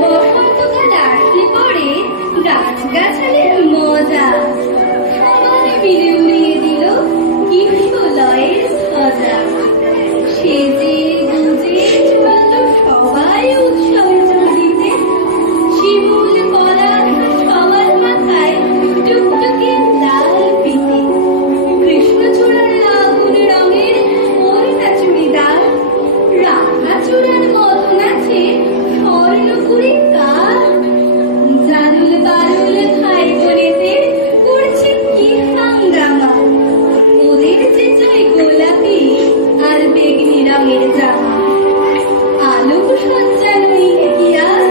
বসন্তকাল আসলে পরে গাছগাছালির মজা সবাই মিলে উড়িয়ে দিল কিশোলয়ের ধ্বজা। সেজে গুজে চলল সবাই উৎসবে চলিতে, শিমুল পলাশ সবার মাথায় টুকটুকে লাল পিঠে, কৃষ্ণচূড়ার আগুন রঙের ওড়না চুড়িদার, রাধাচূড়ার মতো নাচে স্বর্ণপুরী কার। জানুল বারুল ভাই বোনেতে করছে কি হাঙ্গামা, ওদের যে চাই গোলাপি আর বেগনি রঙের জামা। আলোক সজ্জানো ইতিহাস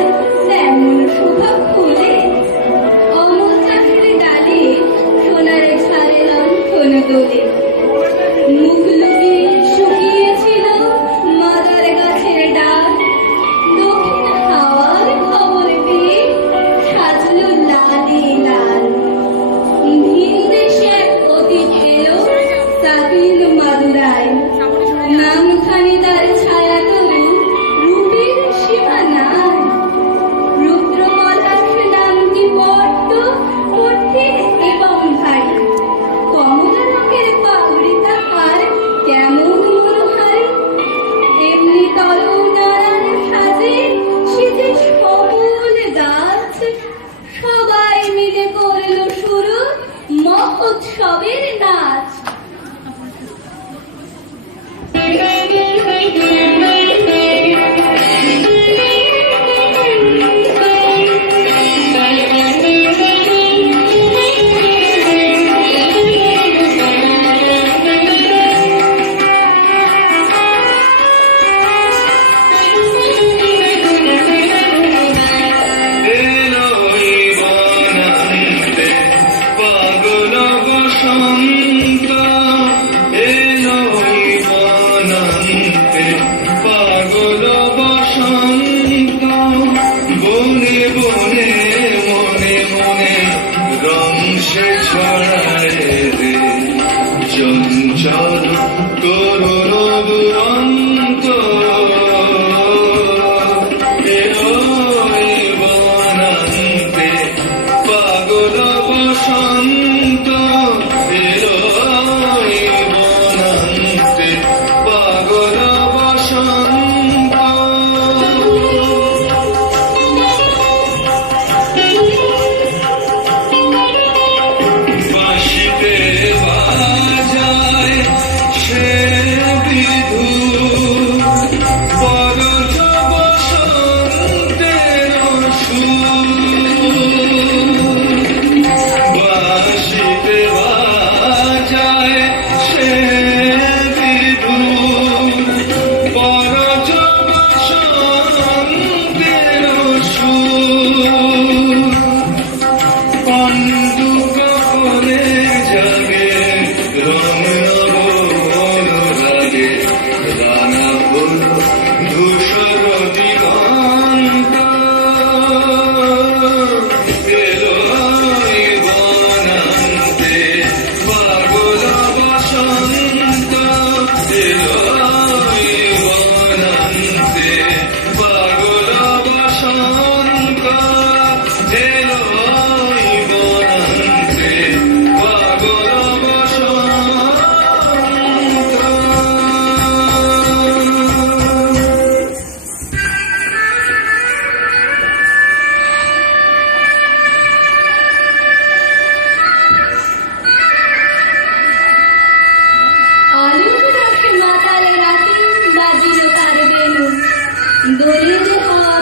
তেমন শোভা ফুলে, অমল চাষের ডালে সোনার ঝাড়ে লণ্ঠন দোলে। মুখ লুকিয়ে শুকিয়েছিল মাদার গাছের ডাল, দক্ষিণ হাওয়ার খবর পেয়ে সাজলো লালে লাল। ভিন দেশে এক অতিথি এলো সাবিল মাদুরায়, নামখানি তার ছায়া তরু রূপের সীমা নাই। রুদ্রমলার নামটি বড্ড কঠিন এবং ভারী, কমলা রঙের পাগড়ি তাহার কেমন মনোহারী। এমনি তরু নারায়ণ সাজে সেজে সবল গাছ, সবাই মিলে করল শুরু মহোৎসবের নাচ। দোলে যে হাওয়া